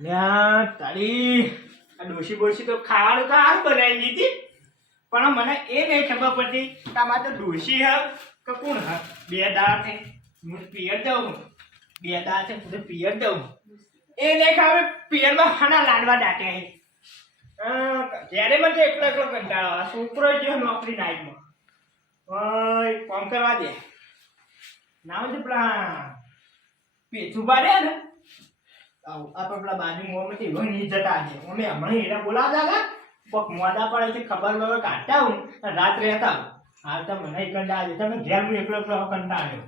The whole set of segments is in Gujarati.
લ્યા તારી આ ડોશી બોશી તો ખાવાનું તો હાલ બનાવી દીધી પણ મને એ નહીં ખબર પડતી કે આમાં તો ડોશી હ કે કોણ હ બે દાળ છે હું પિયર દઉં બે દાળ છે હું પિયર દઉં એ નહીં ખબર પિયરમાં ખાના લાડવા દાટે જ્યારે મને એકલો એકલો કંટાળો આ છોકરો ગયો નોકરી નાઈટમાં કામ કરવા દે ના હોય પેલા પેથું બારે ને આપણે પેલા બાજુ મોમાંથી વણી જતા છે અમે હમણાં એના બોલાવતા હતા પગ મોડા પડે છે ખબર બબર કાઢતા હું રાત્રે હતા હાલ તો મને કંટાળે તમે ઘેર હું એકલો એકલો કંટાળ્યો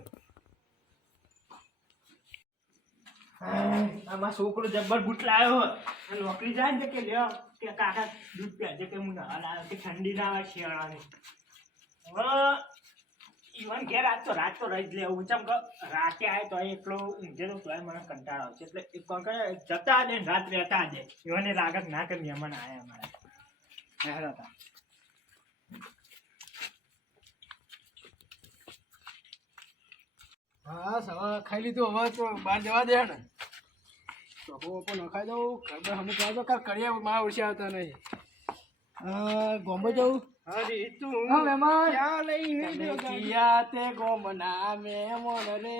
આમાં છોકરો જબ્બર બૂટ લાવ્યો નોકરી જાય ને કે લ્યો કે કાકા દૂધ પીએ કે હું ના કે ઠંડી ના આવે શિયાળાની હવે ઈવન ઘેર રાત તો રહી જ લેવું ચમ કે રાતે આવે તો એકલો ઊંઘેલો તો મને કંટાળો આવશે એટલે એક કોણ કરે જતા દે રાત્રે હતા દે ઈવને લાગત ના કે મહેમાન આવ્યા અમારા હેરો હતા હા સવા ખાઈ લીધું હવે તો બહાર જવા દે ને ચોપો વપો નખાઈ દઉં ખબર અમુક આવતો કાલ કડિયા મારા ઓછી આવતા નહીં ગોમ્બે જવું હરી તું મહેમાન ક્યાં લઈને કિયા તે ગોમના મહેમાન રે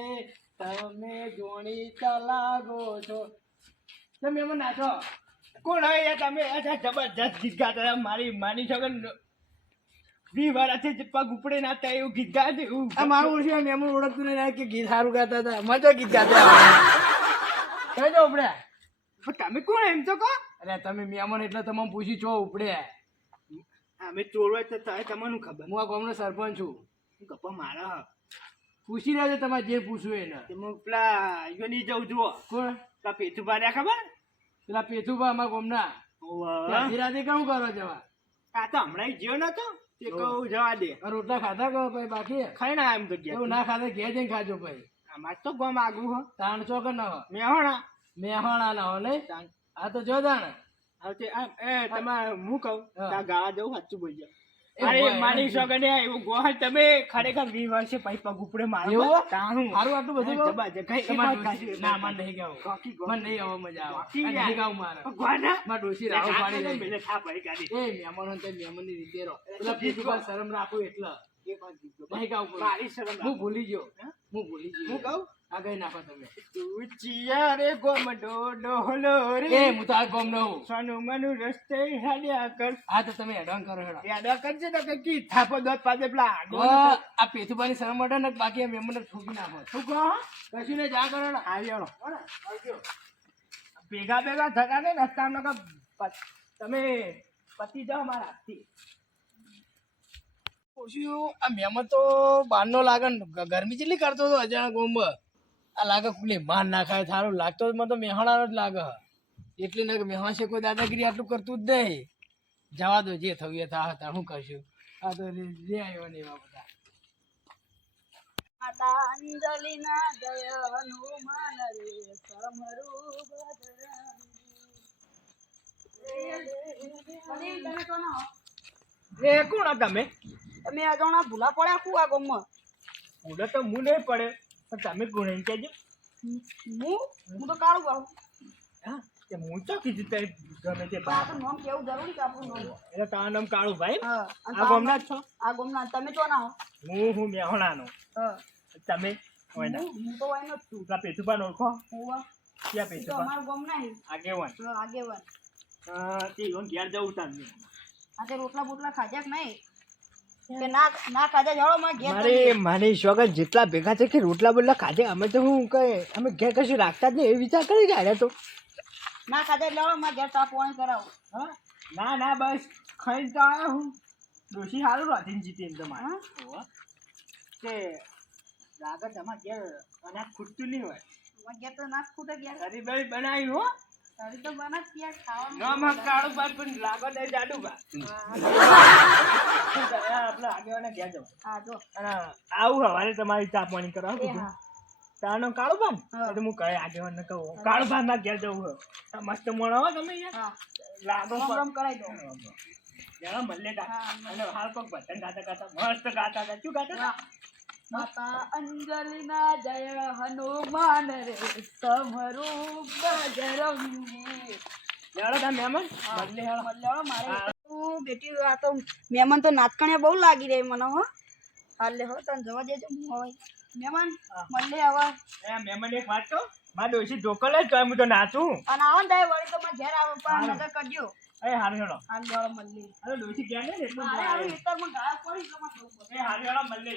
તમે જોણી ચલાગો છો તમે મહેમાન નાખો કોણ હોય તમે જબરજસ્ત ગીત ગાતા હતા મારી માની છોકર 20 વર્ષથી પગ ઉપડે ના થાય એવું ગીત ગાતું એવું આ મારું ઓળખી મહેમાન ઓળખતું નહીં કે ગીત સારું ગાતા હતા મજા તો ગીત ગાતા કઈ દો ઉપડે તમે કોણ એમ તો કહો અરે તમે મહેમાન એટલે તમે પૂછી છો ઉપડે અમે ચોરવા તો તમને ખબર હું આ ગામનો સરપંચ છું ગપ્પા મારા પૂછી લેજો તમારે જે પૂછવું એને તેમાં પેલા યોની જવું જુઓ કોણ પેલા પેથું બાર્યા ખબર પેલા પેથુભા અમારા ગામના રાતે રાતે કેવું કરો જવા આ તો હમણાં જ્યો નતો તે કહું જવા દે રોટલા ખાધા કહો ભાઈ બાકી ખાઈ ના એમ તો એવું ના ખાધા ઘેર જઈને ખાજો ભાઈ અમાર તો ગમ આગું હો તાણચો કે ન હો મેહોણા મેહાણા ના હો નહીં આ તો જો તાણ હવે એ તમારે હું કહું ત્યાં ગાવા જવું સાચું બોલજો એ અરે ભાઈ, માની શકો ને એવું ગોહલ તમે ખરેખર 20 વર્ષે પૈ પગ ઉપડે મારો એવું? તાણું સારું આટલું બધું કહો? તમારે ડોશી- ના ના મને નહીં ગાવું કોકી ગો મને નહીં આવો મજા આવે કોકી આ યાર. નહીં ગાવું મારે ગોના મારા ડોશી રાહો પાડી દે મેલે થા પડી ગાડી એ મહેમાનો તે મહેમાનની રીતે રહો પેલા પેથુભા શરમ રાખું એટલે નહીં ગાવું પડે. મારી શરમ હું ભૂલી ગયો હું ભૂલી ગયો હું કહું આ ગઈ નાખો તમે તું ચિયા રે ગોમડો ડોહલો રે એ હું તો આ ગામ નો હું સોનું મનું રસ્તે હાલ્યા કર આ તો તમે એડવાન્સ કરો હેડો યાદ કરજે તો કઈ થાપો દોત પાદે પેલા આ પેથુભાની શરમ માટે ને બાકી આ મહેમાનને ઠોકી નાખો શું કહો કશું ને જા કરો ને આવ્યો ભેગા ભેગા થતા ને રસ્તામાં કે તમે પતિ જાઓ મારા હાથથી પૂછ્યું આ મહેમાન તો બહારનો લાગે ને ગરમી જેટલી કરતો હતો અજાણા ગોમમાં આ લાગે કુલી માર ના ખાય સારું લાગતો જ મને તો મેહાણાનો જ લાગે એટલે ને મેહાણ છે કોઈ દાદાગીરી આટલું કરતું જ નહીં જવા દો જે થયું એ થા હતા શું કરશું આ તો જે આવ્યો ને એવા બધા માતા અંજલિના જય હનુમાન રે સમરૂ બજરંગી તમે કોણ હો? એ કોણ તમે તમે આ જણા ભૂલા પડ્યા કુ આ ગામમાં પૂરો તો હું નહીં પડે પણ તમે કોણ એમ કહેજો હું તો કાળું ગાઉં હા તે હું તો કીધું તે ગમે તે પણ આપણું નામ કેવું જરૂરી કે આપણું નામ એટલે તારું નામ કાળું ભાઈ હા અને આ ગામના જ છો આ ગામના તમે છો ના હો હું મેહોણાનો હા તમે હોય ના હું તો વાય ન છું પેલા પેથુપાને ઓળખો હોવા ક્યાં તો પેથુપા અમારું ગામ નહીં આગેવાન આગેવાન તે ઈવન ઘેર જવું તાર આજે રોટલા બોટલા ખાધ્યા કે નહીં કે ના ના ખાધા જાળો માં ઘેર મારે મારી સ્વાગત જેટલા ભેગા છે કે રોટલા બોટલા ખાધે અમે તો હું કઈ અમે ઘેર કશું રાખતા જ નહીં એ વિચાર કરી ગયા તો ના ખાધા જાળો માં ઘેર ચા પાણી કરાવો હા ના ના બસ ખાઈને તો આવ્યો હું ડોશી સારું રાધીને જીતી એમ તો મારે કે લાગત અમારે ઘેર અનાજ ખૂટતું નહીં હોય માં ઘેર તો ના ખૂટે ઘેર હરી બળી બનાવી હો તારી તો બના ક્યાં ખાવાનું ના માં કાળું બાર પણ લાગત એ જાડુ બા આપડે આગેવાને ઘેર જવા હા જો અને આવું હવારે તમારી ચા પાણી કરવા એ કીધું હા તાનો કાળું બાન હા. તો હું કહે આગેવાન ને કહું કાળું બાન ના ઘેર જવું હોય આ મસ્ત મોણો હો તમે યાર હા લાગો રામ કરાઈ દો જરા મલ્લે કા હા, અને હાલ કોક ભજન ગાતા ગાતા મસ્ત ગાતા હતા શું ગાતા હતા માતા અંજલિના જય હનુમાન રે સમરૂપ બજરંગી આવજો. લેવડો તાર મહેમાન હા. બદલે હેળો. બદલાવો મારે તું બેટી આ તો મહેમાન તો નાચકણિયા બહુ લાગી રહી મને હો. હાલ લે હો તને જવા દેજો હું હવે મહેમાન હા. મળે હવે. એ મહેમાન એક વાત કહું મારા ડોશી ઢોકળ લે તો હું તો નાચું અને આવો ને તારે વળી તો મારા ઘેર આવો પણ હારું. નજર કરજો. એ હારું હેળો હાલ લેવડો મળે. અરે ડોશી ગયા ને એટલું મારે બોલાવે. હવે વિસ્તારમાં ગાળા પડી તો મારે જવું પડે. એ હારું હેળો મળે.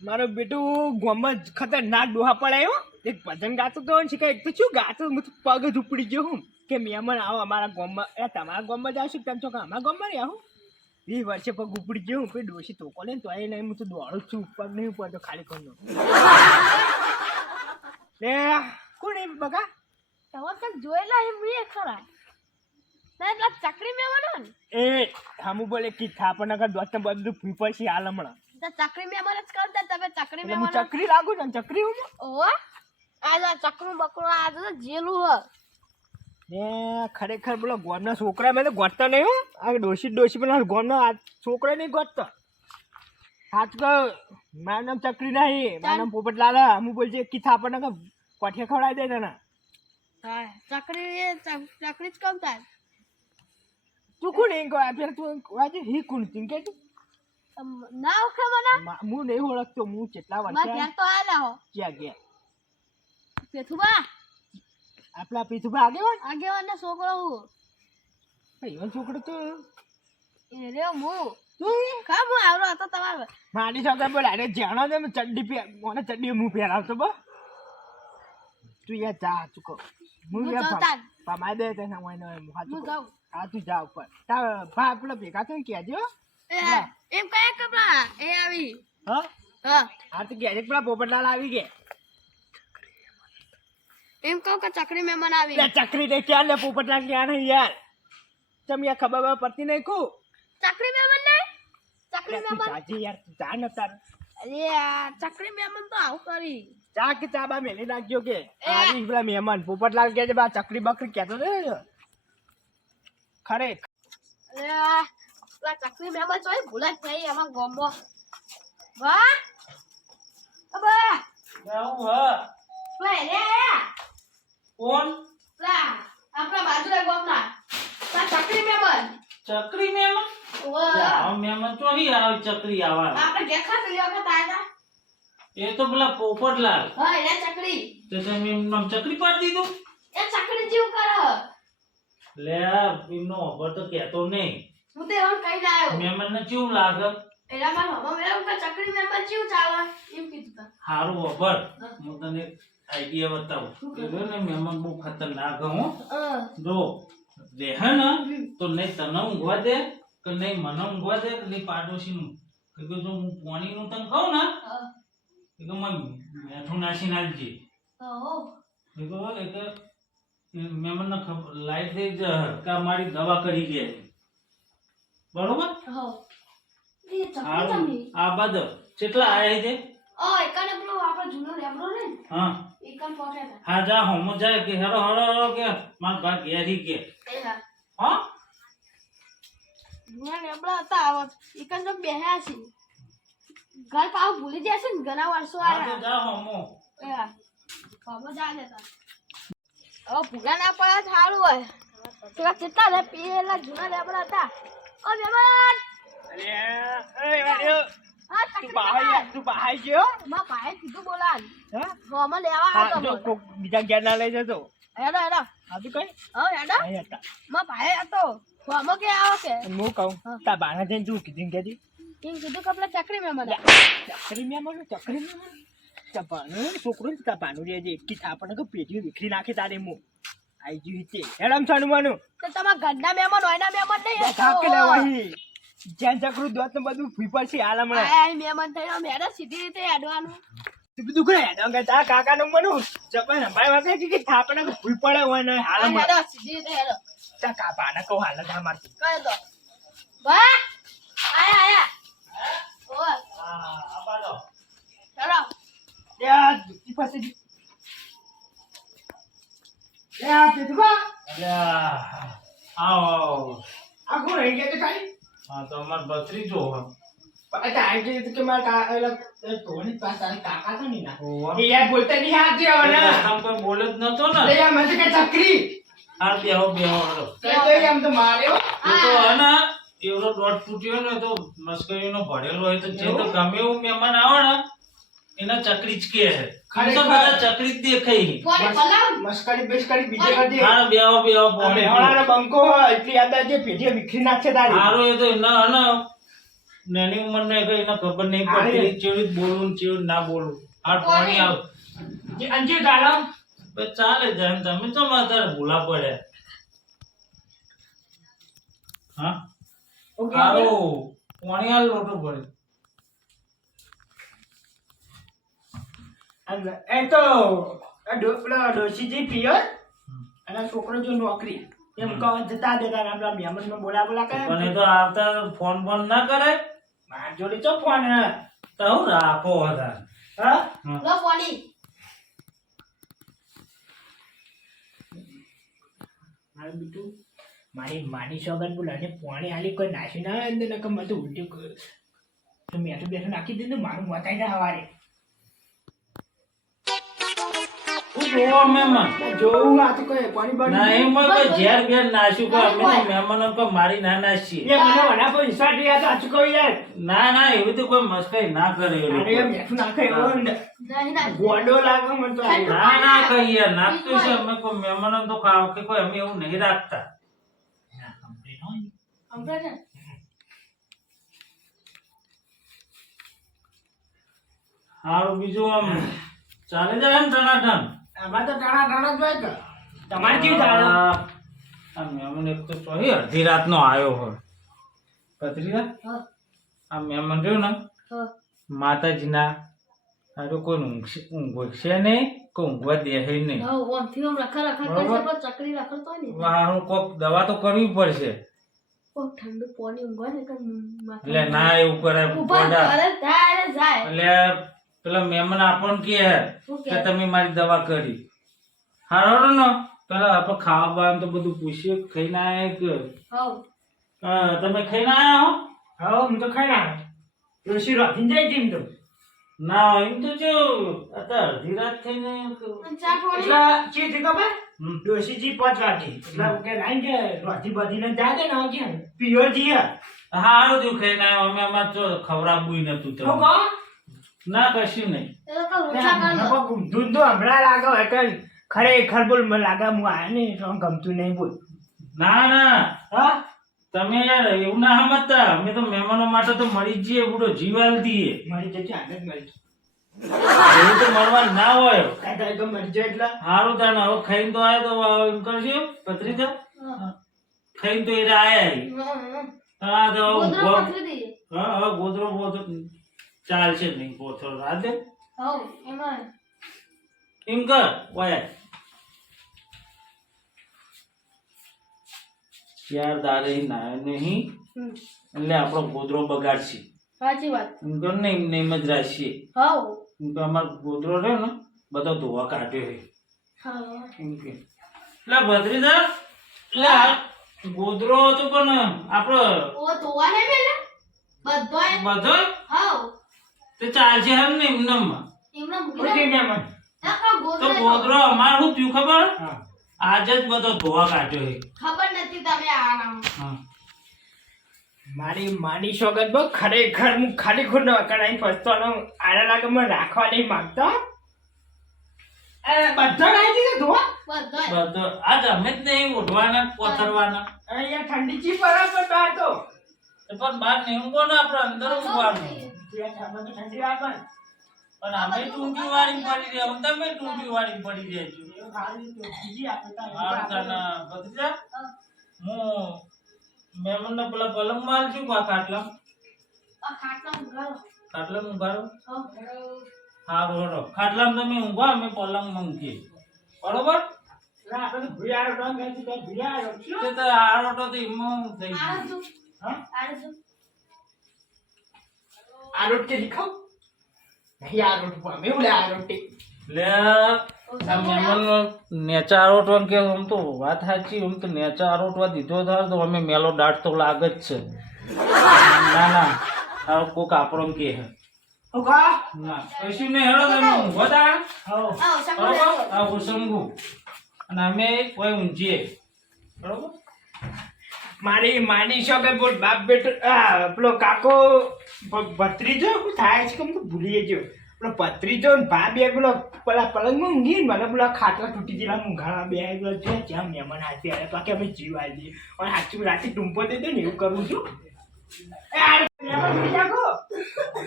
મારો બેટું ગોમાં જ ખતરનાક ડોહા પડાયો એક ભજન ગાતો તો ને શીખાય એક તો શું ગાતો હું તો પગ જ ઉપડી ગયો હું કે મહેમાન આવો અમારા ગામમાં એ તમારા ગામમાં જ આવશે તેમ છો કે અમારા ગામમાં નહીં આવું 20 વર્ષે પગ ઉપડી ગયો હું પછી ડોશી તોકો લે ને તો એ નહીં હું તો દોડું જ છું પગ નહીં પડતો ખાલી કોનો લે કોણ એ બગા તમે કંઈક જોયેલા એમ બી ખરા ના એટલા ચકરી મહેમાન ને એ હામું બોલે કી થાપણ નકર દોસ્ત બધું ફૂફર છે હાલ હમણાં તો ચકરી મહેમાન જ કરતા તમે ચકરી એટલે હું મહેમાન ચકરી લાગુ છું ને ચકરી હું ઓહો આ ચકરું બકરું આ તો જેલું હ ને ખરેખર બોલો ગોમના છોકરા મેં તો ગોતતા નહીં હો આ ડોશી પેલા ગોમના આ છોકરા નહીં ગોતતા હાથ કહો મારું નામ ચકરી નહીં મારું નામ પોપટલાલ હું બોલছে કી થાપણ નકર કોઠિયા ખવડાવી દે તને હા ચકરી ચકરી જ કમ થાય તું કોણ એમ કહો પેલા તું આજે હી કોણ તું કે ના ઓળખે મને હું નહીં ઓળખતો હું કેટલા મારા વર્ષે ઘેર તો આવેલા હો ક્યાં ગયા પેથુબા આપણા પીથુભાઈ આગેવાન આગેવાન ના છોકરો હું એવા છોકરો તો એ રે હું તું ખા હું આવરો હતો તમારો મારી સાથે બોલ અરે જાણો ને ચડ્ડી મને ચડ્ડી હું પહેરાવતો બો તું યાર જા ચૂકો હું હું યાર જાઉં તાન. પમાઈ દે તને હું હું જાઉં હા તું જા ઉપર તાર ભા પેલા ભેગા થઈને કહેજો એમ કયા કપડા એ આવી હા હા હા તો કહેજે પેલા પોપટલાલ આવી ગયા એમ કહું કે ચકરી મહેમાન આવી લે ચકરી ને ક્યાં લે પોપટલાલ ક્યાં નહીં યાર તમે યાર ખબર પડતી નહીં કો ચકરી મહેમાન નહીં ચકરી તું મહેમાન જાજે યાર તું જા ને તાર અરે આ ચકરી મહેમાન તો આવું કરી ચા કે ચા બા મેલી નાખજો કે આવી પેલા મહેમાન પોપટલાલ કહે છે બા ચકરી બકરી કહેતો ને ખરે અરે આ પેલા ચકરી મહેમાન તો ભૂલા જ થઈ એમાં ગોમો વાહ અબા પેલા રે આયા કોણ પેલા આપણા બાજુના ગોમના પેલા ચકરી મહેમાન ચકરી મહેમાન વાહ મહેમાન ચોરી આવે ચકરી આવા આપણે દેખા પેલી વખત આયા એ તો પેલા પોપટલાલ હા એને ચકરી તો તમે એમનું નામ ચકરી પાડી દીધું એ ચકરી જેવું કરે લે આ એમનો ઓફર તો કહેતો નહીં હું તો એવું કહીને આવ્યો મહેમાન ને કેવું લાગે એલા મારા હમો મેરા કે ચકરી મહેમાન જેવું ચાલે એમ કીધું તા સારું ઓફર હું તને આઈડિયા બતાવું એ ને મહેમાન બહુ ખતરનાક હો જો રહે ને તો નહીં તને ઊંઘવા દે કે નહીં મને ઊંઘવા દે કે નહીં પાડોશીનું કે જો હું પાણીનું તને કહું ને એ તો મને મેઠું નાસી નાખજે એ તો મહેમાનને લાઈટ દઈ જ કે મારી દવા કરી દે બરોબર સારું આ બાદ કેટલા આયા છે હા હા જા હોમો જાય કે હેરો હરો હરો કે માર ભાઈ ઘેરી કે હા ઘર પાવ ભૂલી જશે ને ઘણા વર્ષો હા તો આયા જા હોમો ખબર જાય તા હવે ભૂગા ના પડે સારું હોય પેલા કેટલા લે પેલા જૂના લેબડા હતા ઓ મહેમાન અરે એ વાળ્યો હા તું ચકરી બહાર મહેમાન તું બહાર ગયો માં ભાઈ કીધું બોલાન હા ગોમાં લેવા હા આવ્યો જો તો કોક બીજા ઘેર ના લઈ જતો હેડો હેડો હા તું કઈ હા હેડો અહીં હતા માં ભાઈ હતો ગોમાં કે આવો કે અને હું કહું તાર બાના જઈને તું કીધું કે એમ કીધું કે પેલા ચકરી મહેમાન ચકરી મેં ચપાનું છોકરો ને ચપાનું રે જે કી આપણને કે પેટી વિખરી નાખે તારે મો આઈ ગયું છે હેડમ છાણવાનું તો તમારા ઘરના મહેમાન હોય ના મહેમાન નહીં થાક લે વહી જ્યાં ચકરું દોત ને બધું ફીપર છે હાલ હમણાં આ મહેમાન થઈને મેડમ સીધી રીતે હેડવાનું તું બધું કરે હેડમ તારા કાકા નું મનું ચપા સંભાઈ વાગે કે થાપને ભૂલ પડે હોય ને હાલ હમણાં હેડો સીધી રીતે હેડો તા કાપાને કહું હાલ જ માર કહી દો વાહ આયા ઓય હા આ બાદો હેડો યા દુખી પાસે યા પેટવા અલ્યા આવો આ કોણ રહી ગયા તો ખાલી હા તો અમાર બત્રીજો હો અચ્છા આ કે કે મારા ધોની પાસે તારા કાકા તો નહીં ના ઓવા. એ યાર બોલતા નહીં આવતી હવે ને રસ્તામાં કોઈ બોલે જ નતો ને લે યાર મને તો કે ચકરી હાલ બેહો હાલો. કઈ તો એમ તો માર્યો એ તો હે ને એવડો દોઢ ફૂટ્યો ને તો મસ્કરીનો ભરેલો હોય તો જે તો ગમે એવું મહેમાન આવે ને એના ચકરી જ કે છે તો બધા ચકરી જ દેખાય કોને પલાવ મસ્કરી બેસ્કરી બીજે કરજે હાલ બેહો પોણી હવાળાનો બંકો હોય એટલી યાદ આવજે પેઢીએ વિખરી નાખશે તારી હારો એ તો એના હે ને નાની ઉંમરને કઈ એને ખબર નહીં પડતી ચેવી બોલવું ને ચેવી ના બોલવું હાલ પોણી આવ જે અંજી ગાલો બસ ચાલે જાય તમે તો અત્યારે ભૂલા પડ્યા હા ઓકે હારો પોણી હાલ લોટો પડે એ તો પેલો ડોશીજી પિયર અને છોકરો જો નોકરી એમ કહો જતા દેતા ને આપણા મહેમાનમાં બોલા કરે પણ એ તો આવતા ફોન બંધ ના કરે માર જોડે ચો ફોન હે તો હું રાખો હતા હા લો પોણી મારું બીટું મારી માની સોગન બોલાને પોણી આલી કોઈ નાસી ના આવે ને કે મને તો ઉલટી તો મેં તો બેઠું નાખી દીધું મારું મતાઈ જાય હવારે હું જોવો મહેમાન જોવું આ તો કોઈ પાણી બાણી ના એમ કોઈ ઝેર ઘેર નાશ્યું કે અમે તો મહેમાનો કોઈ મારી ના નાશીએ એ મને વડા પર હિસાબ યાદ આચું કહું યાર ના એવી તો કોઈ મસ્કરી ના કરે એ અરે લોકો. મેઠું નાખે એવો નહીં ના ગોડો લાગે મને તો આ. ના કહીએ નાખતું છે અમે કોઈ મહેમાનો તો ખાવ કે કોઈ અમે એવું નહીં રાખતા હમણાં છે હારું બીજું આમ ચાલે જાય ને ટનાટન આમાં તો ટાણા જ હોય કે તમારે કેવું ચાલે આ મહેમાન એક તો ચોહી અડધી રાતનો આવ્યો હોય પત્રીજા હા આ મહેમાન રહ્યો ને હા માતાજીના આ તો કોઈ ઊંઘશે નહીં કોઈ ઊંઘવા દે નહીં હા ઓમથી ઓમ રખા કરશે પણ ચકરી રખડતો હોય ને વાહણ કોક દવા તો કરવી પડશે કોક ઠંડુ પાણી ઊંઘવા ને કે એટલે ના એવું કરાય ઉભા પોડા. કરે ત્યારે જાય એટલે પેલા મહેમાન આપણને કહે શું કે કે તમે મારી દવા કરી હારો ને પેલા આપણે ખાવા બાવાનું તો બધું પૂછીએ ખાઈને આયા કે હવ હા, તમે ખાઈને આયા હો હા હું તો ખાઈ ના ઋષિ રોધીને જાય તેમ તો ના એમ તો જો અત્યારે અડધી રાત થઈને ચા પાણી એટલે ચી થી ખબર હમ. ડોશીજી 5 વાગે એટલે કે લાઈન કે રોધી બધીને જા દે ને કે પિયોજી હે હારું થયું ખાઈને આવ્યો અમે અમાર તો ખવડાવવું નતું તો તો કહો ના કશું નહીં એ તો કાં રોટલા કર લો દૂધ તો હમણાં લાગે હોય કે ખરેખર બોલ મને લાગે હું આ ને તો ગમતું નહીં બોલ ના હા તમે યાર એવું ના સમજતા અમે તો મહેમાનો માટે તો મળી જ જઈએ પૂરો જીવાલ દઈએ મારી જતી આદત મળી એવું તો મળવા ના હોય કાંઈ થાય કે મરી જાય એટલે હારું તાને હવે ખાઈને તો આવ્યો તો એમ કરશે પત્રીજા હા ખાઈને તો એ આયા હા તો ગોદડો ઊંઘવા- પથરી દઈએ હા હવે ગોદરો બોધરો ચાલશે નહીં પોથરો રાધે હવ એમાં એમ કર ઓય યાર દારે નાય નહીં એટલે આપણો ગોદરો બગાડશે સાચી વાત એમ કર ને એમને એમ જ રાખીએ હવ એમ તો અમારો ગોદરો રહ્યો ને બધો ધોવા કાઢ્યો છે હા એમ કે એટલે ભદ્રીધર એટલે આ ગોદરો હતો પણ આપણો ઓ ધોવા નહીં મેલે બધોય બધો હવ તે ચાલશે હમ ને એમનેમાં એમને મૂકી ઓકે દે ને મન ના કા તો ગોદડો ગોદરો અમાર શું થયું ખબર હા આજે જ બધો ધોવા કાઢ્યો છે ખબર નથી તમે આરામ હા મારી માની સોગત બહુ ખરેખર હું ખાલી ખુદ કણાઈ ફસતો ને આને લાગે મને રાખવા નહીં માંગતો બધા નાઈ દીધા ધોવા બધોય બધો આજ અમે જ નહીં ઉઠવાના પોતરવાના અહીંયા ઠંડી ચી બરાબર બહાર તો પણ બહાર નહીં ઊંઘો ને આપણે અંદર ઊંઘવાનું ઠંડી આવે પણ અમે ટૂંકી વાળી પડી રહ્યા હું તમે ટૂંકી વાળી પડી રહ્યા છો ભત્રીજા હું મહેમાનને પેલા પલંગ માલ છું ખાટલા આ ખાટલા ઊંઘાડો ખાટલા ઊંઘાડો હવ સારું હેડો ખાટલામાં તમે ઊંઘો અમે પલંગ મૂકીએ બરોબર તે તો આરોટો તો એમાં થઈ ગયું આરજુ હા? આરજુ આ રોટી દેખાવ નહીં આ રોટી પામે એવું લે આ રોટી લે આ મહેમાન નેચા આરોટવા કે આમ તો વાત સાચી આમ તો નેચા આરોટવા દીધો થાય તો અમે મેલો દાટ તો લાગે જ છે ના આ કોક આપણો કે હે હું કા ના કશું નહીં હેડો તમે ઊંઘો તાણ હો બરોબર આ ઉસંગુ અને અમે કોઈ ઊંઘીએ બરોબર મારી માની છો કે બોલ બાપ બેટો પેલો કાકો ભત્રીજો શું થાય છે કે હું તો ભૂલી ગયો પેલો ભત્રીજો ને ભા બે પેલો પેલા પલંગમાં ઊંઘી ને મને પેલા ખાટલા તૂટી ગયેલા ઊંઘાણા બે પેલા જ્યાં મહેમાન હાથે આવ્યા બાકી અમે જીવ આવી દઈએ અને સાચું રાતે ટૂંપો દઈ દે ને એવું કરું છું એ આ મહેમાન ભૂલી જાગો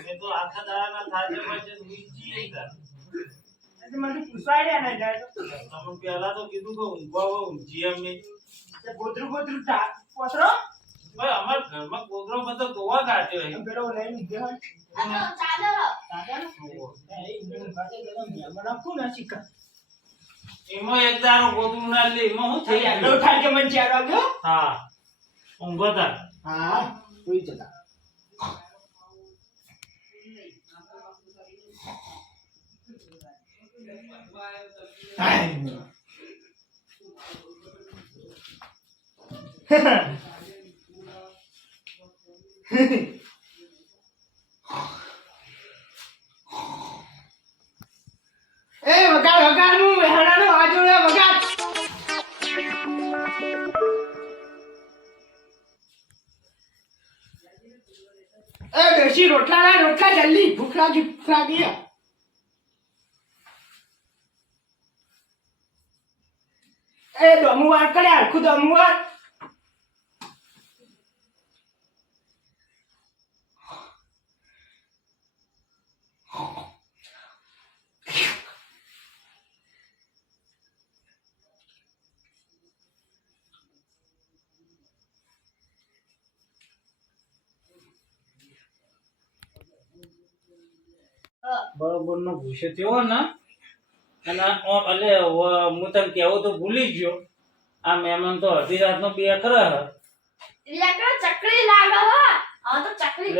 એ તો આખા દાડાના થાજે પછી ઊંઘીએ તાર મને પૂછવા રહ્યા ને જાય તમે પહેલા તો કીધું કે ઊંઘવા ઊંઘીએ અમે તો ગોતરું ગોતરું પોતરો ભાઈ અમાર ઘરમાં કોદરો બધો ધોવા કાઢ્યો છે પેલો લઈને ગયો આ તો ચાદર એમાં એક દારો ગોદરું ના લે એમાં શું થઈ ગયું હા ઊંઘો તાર એ વગાડ વગાડ નું વેહણાનો અવાજ ઓળે વગાડ એ બેસી રોટલા જલ્દી ભૂખ લાગી એ દમુ વાર કરે આખું દમુ વાર બરોબર નો ભૂસે થયો ને અને એટલે હું તને કહેવું તો ભૂલી ગયો આ મહેમાન તો અડધી રાત નો બે કરે લેકડા ચકરી લાગે હો આ તો ચકરી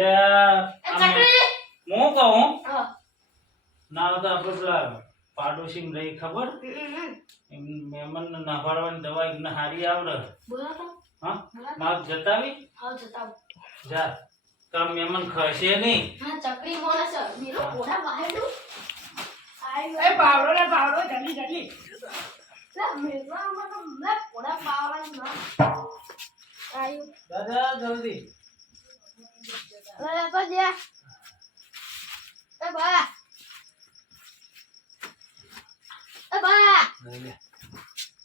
ચકરી હું કહું હા ના તો આપણે પેલા પાડોશી રહી ખબર એમ મહેમાન ને નહાડવાની દવા એમને હારી આવડે બોલો તો હા માર જતાવી હા જતા જા કામ મહેમાન ખસે નહીં હા ચકરી મોને છે મીરો કોડા બહાર દઉં એ પાવડો જલ્દી લા મીરો આમાં તો લે કોડા પાવડા ના આયુ દાદા જલ્દી લે તો જે એ બા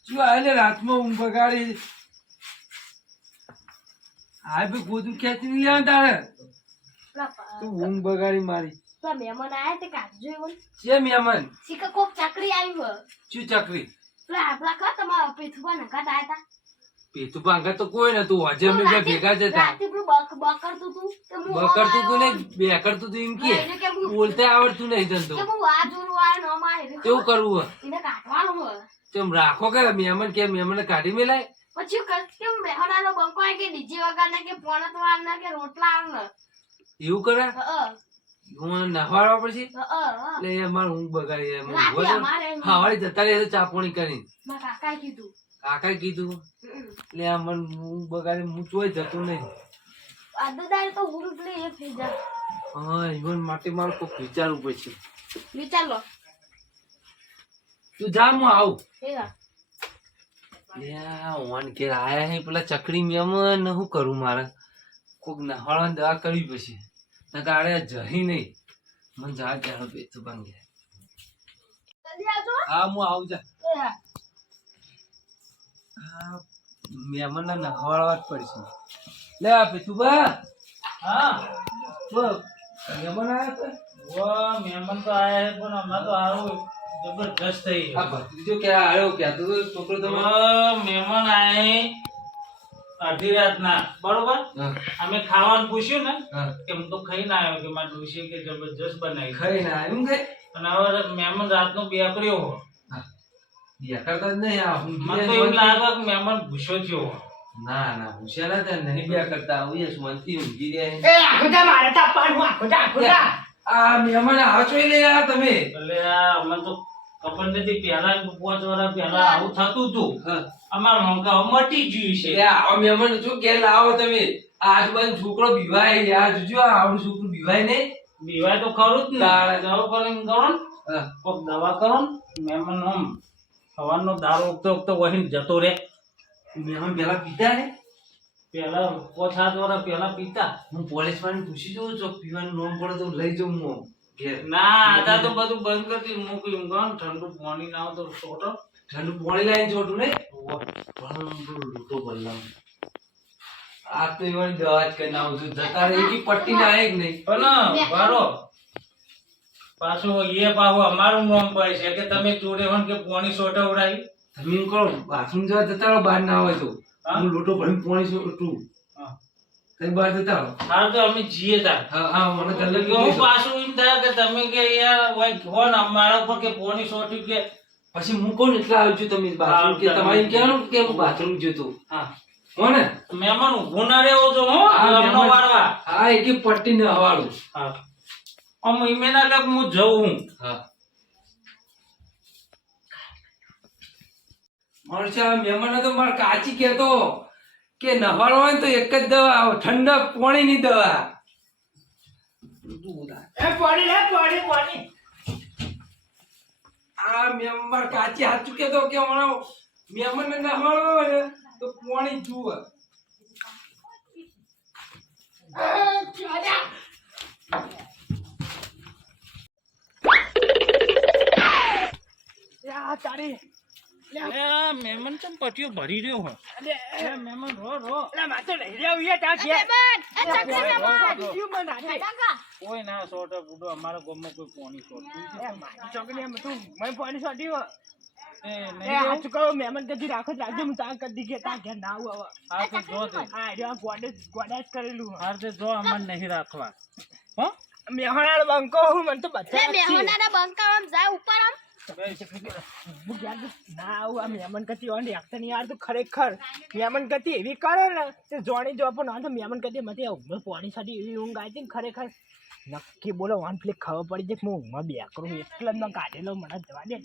શું આલે રાતમાં ઊંઘ બગાડી આ બી ગોદું ખેંચી નહીં લેવાનું તારે તું ઊંઘ બગાડી મારી મહેમાન આયા તે કાઢજો એવું છે મહેમાન શીખા કોક ચકરી આવી હોય શું ચકરી આપણા કા તમારા પેથુબા નકા આયા તા પેતું ભાંગા તો કોઈ નતું હજે અમે બે ભેગા જતા રાતે પેલું બકરતું તું કે હું બકરતું તું ને બેકરતું તું એમ કે બોલતા આવડતું નહીં તને તો કે હું આ જોરું આ નો મારે કેવું કરવું એને કાઢવાનું હોય તેમ રાખો કે મહેમાન કે મહેમાન કાઢી મેલાય પછી કેમ મેહણાનો બંકો આય કે ડીજે વગર ને કે પોણત વાર ને કે રોટલા આવ ને એવું કરે હું નહાડવા પછી હ એટલે અમાર ઊંઘ બગાડી રાતે અમારે હવારે જતા રહે ચાપોણી કરી મારા કાકાએ કીધું કાકાએ કીધું એટલે આ મન ઊંઘ બગાડી હું ચોય જતો નહીં અદદાર તો ઊંઘ લે એ થઈ જાય હા ઈવન માટે મારે કોઈક વિચારવું પડશે વિચાર લો તું જા હું આવું એ ઓન કે આયા હે પેલા ચકડી મેમન શું કરું મારે કોક નહાળવાની દવા કરવી પછી તારે જહી નહીં મને જા જાણો પેતું ભાંગે જલ્દી આવજો હા હું આવું જા એ હા મહેમાન ના નહાળવા જ પડશે લે આ પેતુબા હા મહેમાન આવ્યા હતા વાહ મહેમાન તો આયા છે પણ હમણાં તો આવું જબરજસ્ત થઈ આ ગયું ભત્રીજો ક્યાં આવ્યો ક્યાં તો છોકરો તમારો મહેમાન આયા અડધી રાતના બરોબર અમે ખાવાનું પૂછ્યું ને કે હું તો ખાઈને આવ્યો કે મારા ડોશી કે જબરજસ્ત બનાવી ખાઈ ના આવ્યું કે અને હવે મહેમાન રાતનો બેકર્યો હો યા કરતા જ નહીં આ મને તો એવું લાગે કે મહેમાન ભૂસો થયો હો ના ના પૂછ્યા ના નહીં બે કરતા આવું શાંતિ ઊંઘી રહ્યા એ આખોટા મારે તાપવાનું આખોટા આ મહેમાન આ જોઈ લે યાર તમે એટલે આ અમે તો ખબર નથી પહેલા 5 વર્ષ પહેલા આવું થતું હતું અમારા હોંકા મટી ગયું છે આ મહેમાન જો ઘેર લાવો તમે આજુબાજુ છોકરો બીવાય યાર જોજો આવડું છોકરું બીવાય નહીં બીવાય તો ખરું જ ને તારે. દવા કરીને કરો ને હા. કોક દવા કરો ને મહેમાન આમ સવારનો દારૂ ઉગતો ઉગતો વહીને જતો રે મહેમાન પેલા પીતા ને પેલા 5-7 વર્ષ પેલા પીતા હું પોલીસ વાળાને પૂછી જોઉં છું પીવાનું નોમ પડે તો લઈ જાઉં હું ઘેર ના આતા તો બધું બંધ કરી મૂકી ઊંઘો ને ઠંડુ પાણી ના આવે તો છોટો ઠંડુ પાણી લાવીને છોટું ને લૂંટો બદલાવ આ તો એવાની દવા જ કરીને આવું છું જતા રહે એકી પટ્ટી ના આવે કે નહીં પણ વારો પાછો એ પાછું અમારું નામ પડે છે કે તમે ચોરે હોય કે પાણી સોટવડાવી તમે એમ કરો બાથરૂમ જવા જતા રહો બહાર ના હોય તો હા? હું લોટો ભરીને પાણી છોટું હા. તમે બહાર જતા રહો હાલ તો અમે જીએ તા હા હા મને કલર હું પાછું એમ થાય કે તમે કે યાર હોય ને અમારા ઉપર કે પાણી સોટ્યું કે પછી હું કોણ એટલા આવી છું તમે બાથરૂમ કે હા, તમારે એમ કહેવાનું કે હું બાથરૂમ જતો હા હો ને મહેમાન ઊભું ના રહેવો છો હો હા, અમનો મહેમાન. વાળવા હા એકી પટ્ટી ને હવાળું હા આમ ઈમે ના કે હું જઉં હા મરચા મહેમાન તો મારે કાચી કહેતો કે નહાળો હોય ને તો એક જ દવા ઠંડક પાણીની દવા એ પાણી લે પાણી આ મેમ્બર કાચી હાચું કહેતો કે હમણાં મહેમાનને નહાળો હોય ને તો પાણી જુએ આ તારી મહેમાન ચમ પટીઓ ભરી રહ્યો હો મહેમાન રો રો એટલે માથે લઈ રહ્યો યાર તા ઘેર. કાકા કોઈ ના સોટે બુડો અમારા ગામમાં કોઈ પાણી સોટતું એ મારી છોકરી એમ તું મેં પાણી છોડ્યું. એ એ નહીં હાચું કહું, મહેમાન કદી રાખો જ રાખજે, હું તાર કરી દીધી, તાર ઘેર ના આવું હવે. હા તો જો તે હા રહ્યો ગોડે જ કરેલું હે. હાર તે જો અમને નહીં રાખવા હો મેહોણાનો બંકો હું મને તો બધા જ છે. મેહોનાના બંકામ જાય ઉપર આમ હું ઘેર ના આવું, આ મહેમાન કતી ઓન રાખતા નહીં યાર, તું ખરેખર મહેમાન કતી એવી કરે ને તે જોણી જો પણ તો મહેમાન કતી મતે ઊંઘ પાણી સાથે એવી ઊંઘ આવી હતી ને ખરેખર નક્કી બોલો વાન પ્લે ખબર પડી જાય કે હું ઊંઘમાં બે કરું એટલે જ મેં કાઢેલો, મને જવા દે.